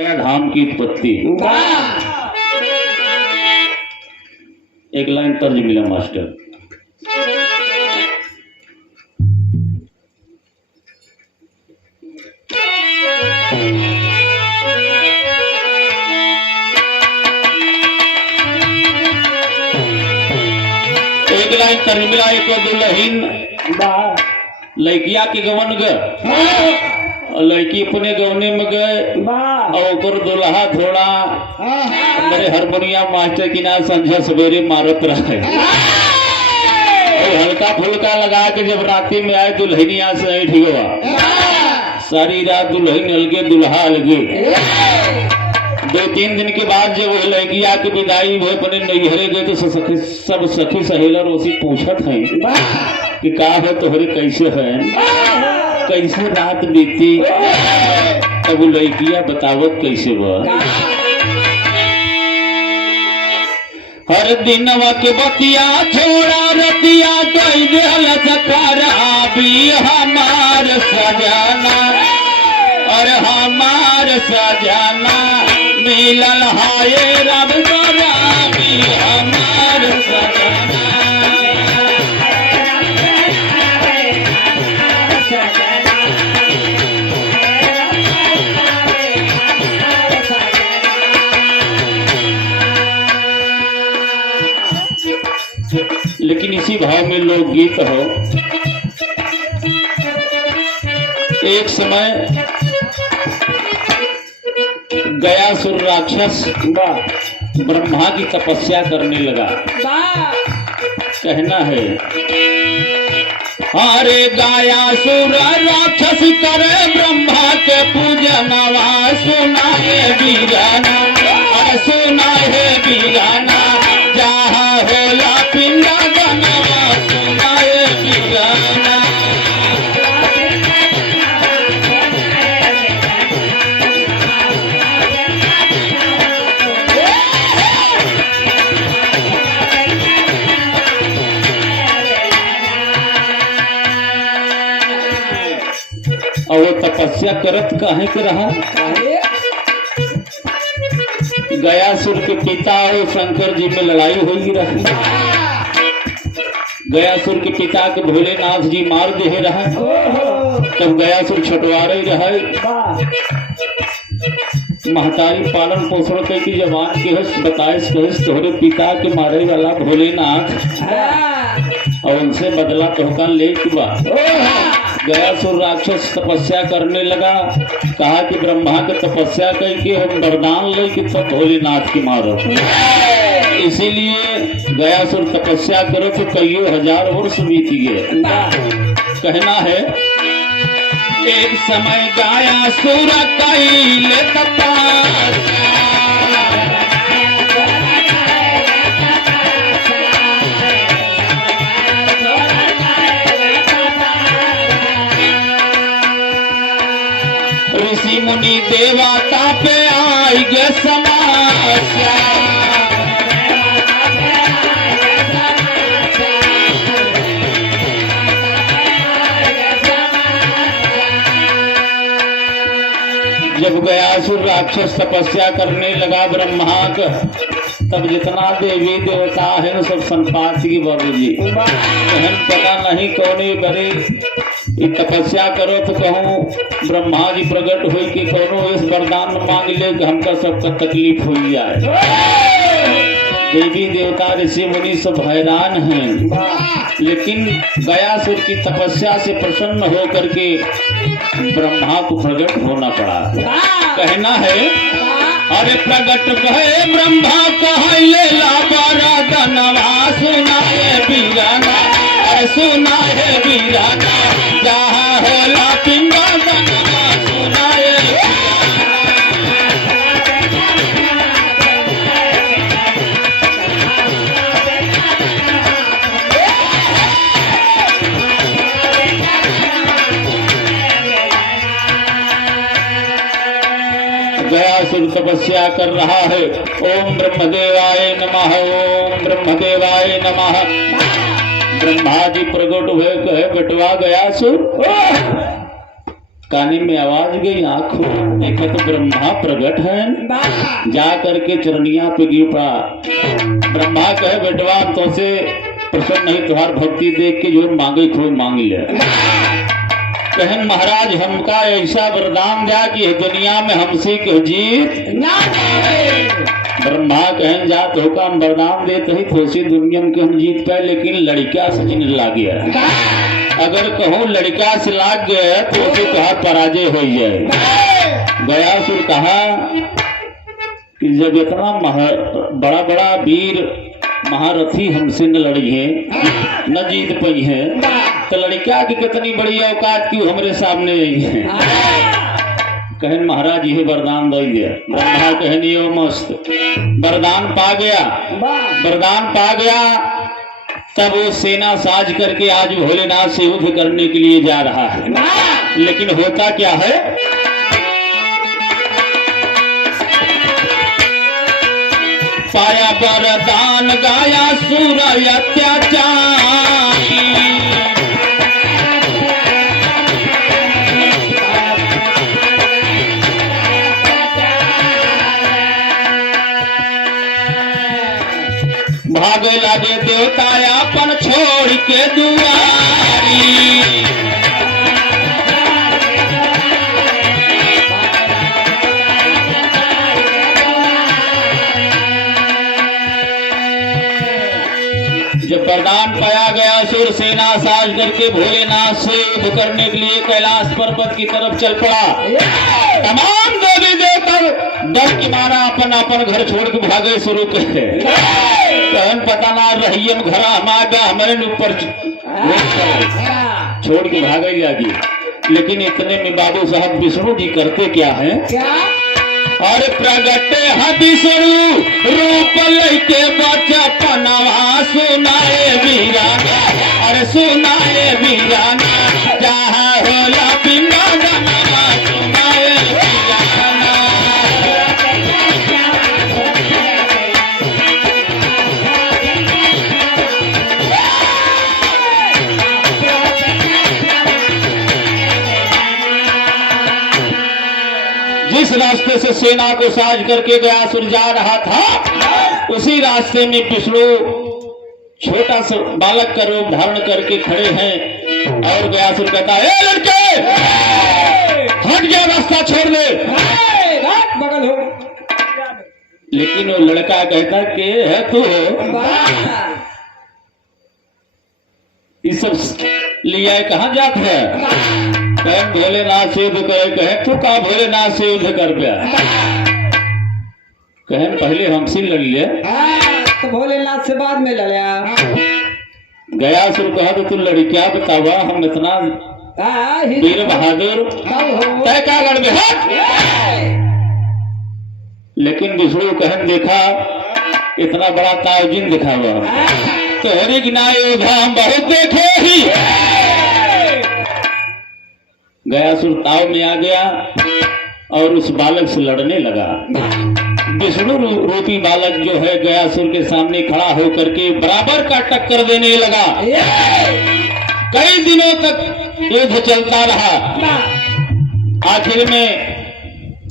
धाम की उत्पत्ति। एक लाइन तर्ज मिला मास्टर। एक लाइन तर्ज मिला। एक दुल्हन लड़किया के गवन गए, लड़की अपने गवने में गए और दुल्हा थोड़ा मेरे हारमोनिया मास्टर की ना संझा सवेरे मारत रहे और हल्का फुल्का लगा के जब रात्रि में आए दुल्हनिया से ठीक हुआ। सारी रात दुल्हन अलगे दुल्हा अलगे। 2-3 दिन के बाद जब वो लड़किया की विदाई हुए अपने नैहरे गए तो सब सखी सहेलर उसी पूछत है कि का है तोहरे कैसे है, कैसे रात बीती। तब लड़किया बतावत कैसे बा। हर दिनवा के बतिया छोड़ा रतिया कई दिल खराबी हमार सजाना और हमार सजाना मिलल हाय रब खराबी हमार सजाना। लेकिन इसी भाव में लोकगीत हो। एक समय गयासुर राक्षस ब्रह्मा की तपस्या करने लगा। कहना है अरे गयासुर राक्षस करे ब्रह्मा के पूजनवा सुनाए बीराना, सुनाए बीराना जहाँ होला पिंडा बनवा सुनाए बीराना। और वो तपस्या करत काहे के रहा। गयासुर के पिता और शंकर जी में लड़ाई हुई रही। गयासुर के पिता के भोलेनाथ जी मार दे रहा। तब गयासुर छुटवारे रहे। महतारी पालन पोषण की जवान के बताइस कहस तोहरे पिता के मारे वाला भोलेनाथ और उनसे बदला तोहका ले के बा। गयासुर राक्षस तपस्या करने लगा। कहा कि ब्रह्मा के तपस्या करके हम वरदान ले कि सब भोलेनाथ की मारो। इसीलिए गयासुर तपस्या करो तो कईयों हजार वर्ष बीत गए। कहना है एक समय गयासुर कैले तपस्या ऋषि मुनि देवता पे आई गे समस्या। जब गयासुर राक्षस तपस्या करने लगा ब्रह्मा का, तब जितना देवी देवता है न सब संपात की बाबू जी पता नहीं कौन बड़े तपस्या करो तो कहूँ ब्रह्मा जी प्रकट हुई कि कौनो इस वरदान मांग ले कि हमका सबका तकलीफ हो जाए। देवी देवता ऋषि मुनि सब हैरान हैं। लेकिन गयासुर की तपस्या से प्रसन्न होकर के ब्रह्मा को प्रकट होना पड़ा। कहना है अरे प्रकट कहे ब्रह्मा कहले ला वरदानवा सुनाए बीराना, सुनाए बीराना जहाँ होला पिंडा बनवा सुनाए। गयासुर तपस्या कर रहा है। ओम ब्रह्मदेवाय नमः, ओम ब्रह्मदेवाय नमः। ब्रह्मा जी प्रकट हुए कहे बेटवा गयासुर काने में आवाज गई, आंखों देखा तो ब्रह्मा प्रकट है। जा करके चरनिया पे गिर पड़ा। ब्रह्मा कहे बेटवा तो से प्रसन्न नहीं, तुम्हार भक्ति देख के जो मांगे खो मांग ले। कहन महाराज हमका ऐसा वरदान दिया कि दुनिया में हमसे क्यों जीत ना पाए। ब्रह्मा कहन जा तो का हम वरदान देते ही थोड़ी दुनिया में हम जीत पाए, लेकिन लड़का से जिन लाग गया। अगर कहूँ लड़का से लाग गया तो उसे कहा पराजय हो जाए। गयासुर कहा कि जब इतना बड़ा बड़ा वीर महारथी हमसे न लड़ी है, न जीत पाई है, तो लड़का की कितनी बड़ी औकात क्यों हमारे सामने आई है। कहन महाराज ये वरदान दे दिया। ब्रह्मा कहन यो मस्त वरदान पा गया, वरदान पा गया। तब वो सेना साज करके आज भोलेनाथ से युद्ध करने के लिए जा रहा है। लेकिन होता क्या है, पाया वरदान गाया सुर अत्याचार। भागे लागे देवता अपन छोड़ के दुआरी। जब वरदान पाया गया, सुर सेना साज करके भोलेनाथ से युद्ध करने के लिए कैलाश पर्वत की तरफ चल पड़ा। तमाम देवी देवता डर की मारा अपन अपन घर छोड़ के भागे शुरू करे। कहन पता ना रही घर हम आ गया, हमारे ऊपर छोड़ के भागे जागी। लेकिन इतने में बाबू साहब विष्णु जी करते क्या है, और प्रगटे विष्णु रूप लेके बचपनवा सुनाए वीराना। अरे सुनाए वीराना जहाँ होला बिना जनवा सुनाए वीराना। जिस रास्ते से सेना को साज करके गयासुर जा रहा था, उसी रास्ते में विष्णु छोटा सा बालक का रूप धारण करके खड़े हैं। और गयासुर कहता है, ए लड़के हट गया, रास्ता छोड़ दे, बगल हो। लेकिन वो लड़का कहता कि है तू ये सब लिया कहाँ जात है। कहे भोलेनाथ से युद्ध करे। कहे तू का भोलेनाथ से युद्ध कर पाया। कहे पहले हमसे लड़ लिया, तो भोलेनाथ से बाद में लड़या। गयासुर कहा तो तू लड़ी क्या बतावा, हम इतना वीर बहादुर तय का लड़ में। लेकिन विष्णु कहन देखा इतना बड़ा ताउजिन दिखा हुआ, तो हरि की योद्धा हम बहुत देखे ही। गयासुर ताव में आ गया और उस बालक से लड़ने लगा। विष्णु रूपी बालक जो है गयासुर के सामने खड़ा होकर के बराबर का टक्कर देने लगा। कई दिनों तक युद्ध चलता रहा। आखिर में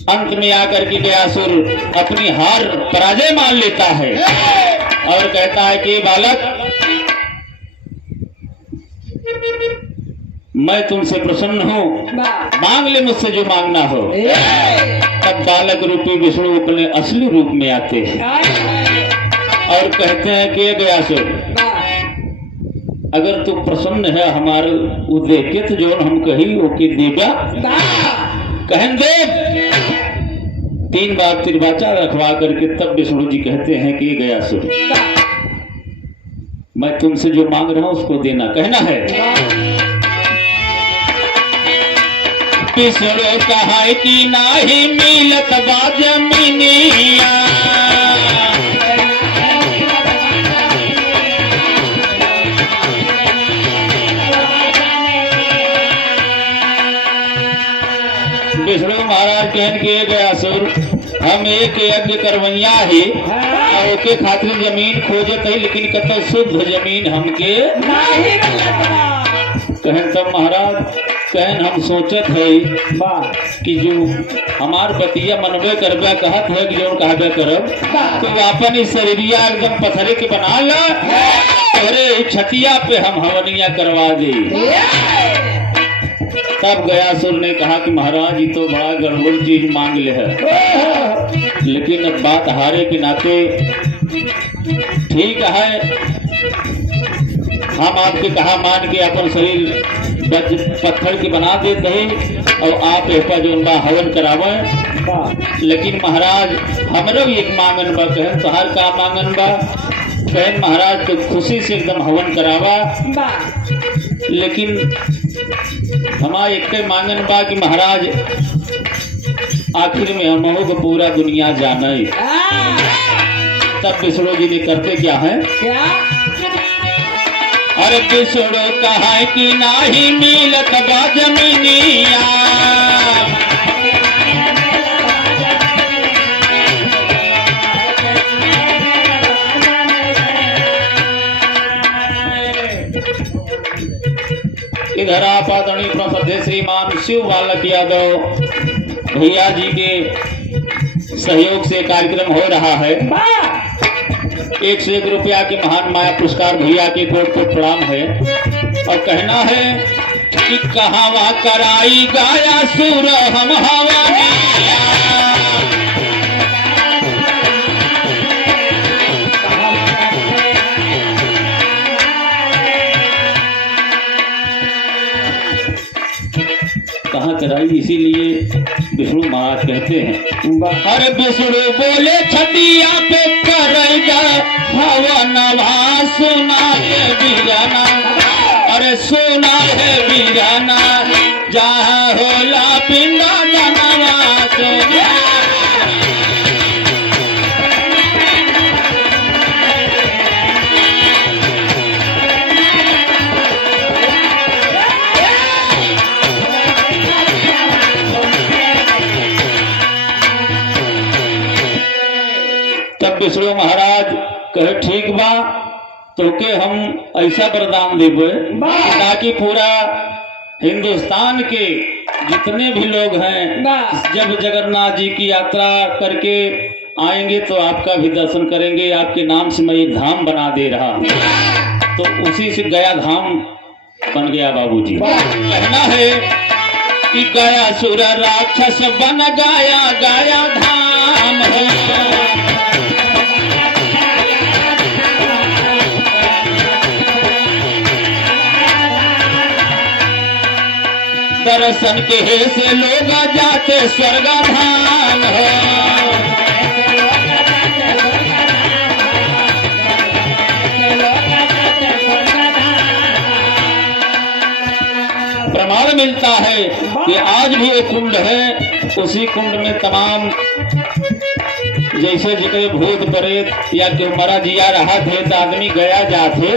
अंत में आकर के गयासुर अपनी हार पराजय मान लेता है और कहता है कि बालक मैं तुमसे प्रसन्न हूँ, मांग ले मुझसे जो मांगना हो। तब बालक रूपी विष्णु अपने असली रूप में आते हैं और कहते हैं कि गयासुर अगर तू प्रसन्न है हमारे उद्देश्य तो जो हम कही ओके देगा। कहन देव 3 बार तिरवाचा रखवा करके तब विष्णु जी कहते हैं कि गयासुर मैं तुमसे जो मांग रहा हूं उसको देना कहना है। विष्णु कहा कि नाही मिलत बा जमीनिया, विष्णु महाराज कहन के गयासुर हम एक यज्ञ करवैया ही और के खातिर जमीन खोजत है, लेकिन कत शुद्ध जमीन हमके कहन तब महाराज कहन हम सोचत है वाह कि जो हमार बतिया मनबे करबे कहत है कि जो कहबे करब तो अपन इस शरीरिया एकदम पत्थरे के बना ला तोरे छतिया पे हम हवनिया करवा दे। तब गयासुर ने कहा कि महाराज ये तो बड़ा गड़बड़ चीज मांग ले है, लेकिन अब बात हारे के नाते ठीक है, हम आपके कहा मान के अपन शरीर पत्थर के बना देते हैं और आप एपा जो हवन करावे। वाह लेकिन महाराज हमरो एक मांगन बा, कहन तोहार का मांगन बा? कहन महाराज तो खुशी से एकदम हवन करावा, वाह लेकिन हमारा एक मांगन बा कि महाराज आखिर में हमहू को पूरा दुनिया जाने। तब विष्णु जी ने करते क्या है? क्या अरे विष्णु कहा कि नाही मिलत बा जमीनिया, इधर आप आदरणीय प्रसिद्ध श्रीमान शिव बालक यादव भैया जी के सहयोग से कार्यक्रम हो रहा है। 101 रुपया के महान माया पुरस्कार भैया के कोट को प्रणाम है और कहना है कि कहावा कराई गाया सुर हम हवा कहाँ कराई, इसीलिए विष्णु महाराज कहते हैं अरे विष्णु बोले छतिया पे करेगा हवनवा सुना है वीराना, अरे सुना है वीराना जहाँ होला पिंडा जनवा सुना। विष्णु महाराज कहे ठीक बा तो के हम ऐसा वरदान देवे ताकि पूरा हिंदुस्तान के जितने भी लोग हैं जब जगन्नाथ जी की यात्रा करके आएंगे तो आपका भी दर्शन करेंगे। आपके नाम से मैं एक धाम बना दे रहा हूँ, तो उसी से गया धाम बन गया बाबूजी। कहना है कि गया सुर राक्षस बन गया, गया धाम है। दर्शन के हे से लोग जाते स्वर्ग धाम है। प्रमाण मिलता है कि आज भी एक कुंड है, उसी कुंड में तमाम जैसे जिक्र भूत प्रेत या क्यों मरा जिया रहा थे तो आदमी गया जाते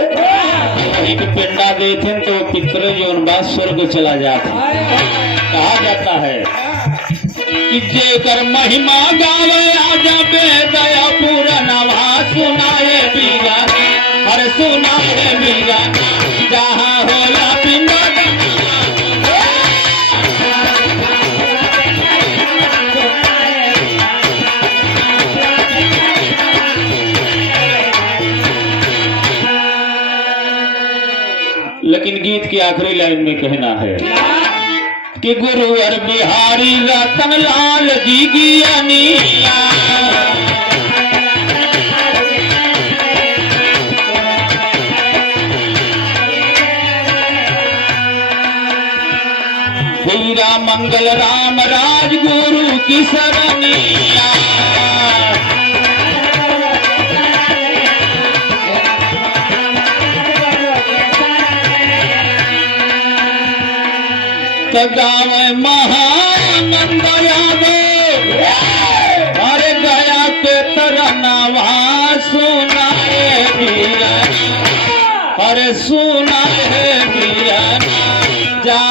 एक पिंडा देते तो पितर जीवन बाद स्वर्ग चला जाता। कहा जाता है कि जेकर महिमा गावे आजा बेदया पूरा नवा सुनाए बीरा, हर सुनाए बीरा जहाँ होला पिंडा। लेकिन गीत की आखिरी लाइन में कहना है कि गुरुवर बिहारी रतन लाल जी ज्ञानिया, हीरा मंगल राम राज गुरु की सरनिया। गाँव महानंद यादव अरे गया के तरनवा सुनाए वीरा, अरे सुनाए वीरा जा